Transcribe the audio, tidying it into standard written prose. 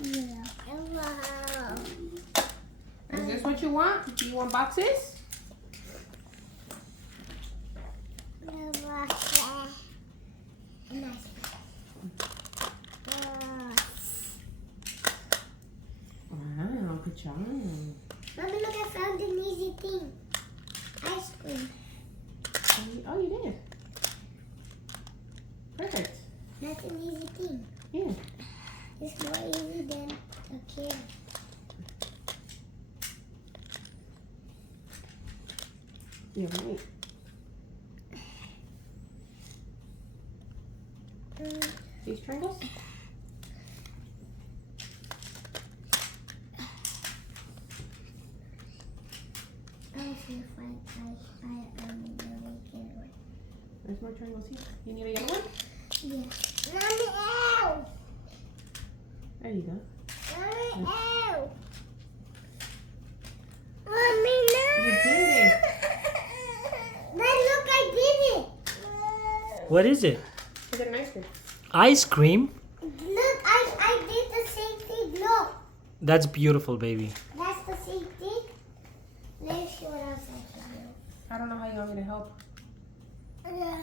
Yeah. Wow. Is this what you want? Do you want boxes? Wow, good job. Mommy, look, I found an easy thing. Ice cream. Oh, you did. Perfect. That's an easy thing. Yeah. It's more easy than a kid. You're right. These triangles? I'll see if I really get one. There's more triangles here. You need a yellow one? Yeah. Mommy, ow! There you go. Mommy, ow! Mommy, no! You did it. But look, I did it! What is it? Is it an ice cream? Ice cream? Look, I did the same thing. Look, That's beautiful, baby. that's the same thing. Let's see what else I can do. I don't know how you want me to help. Yeah.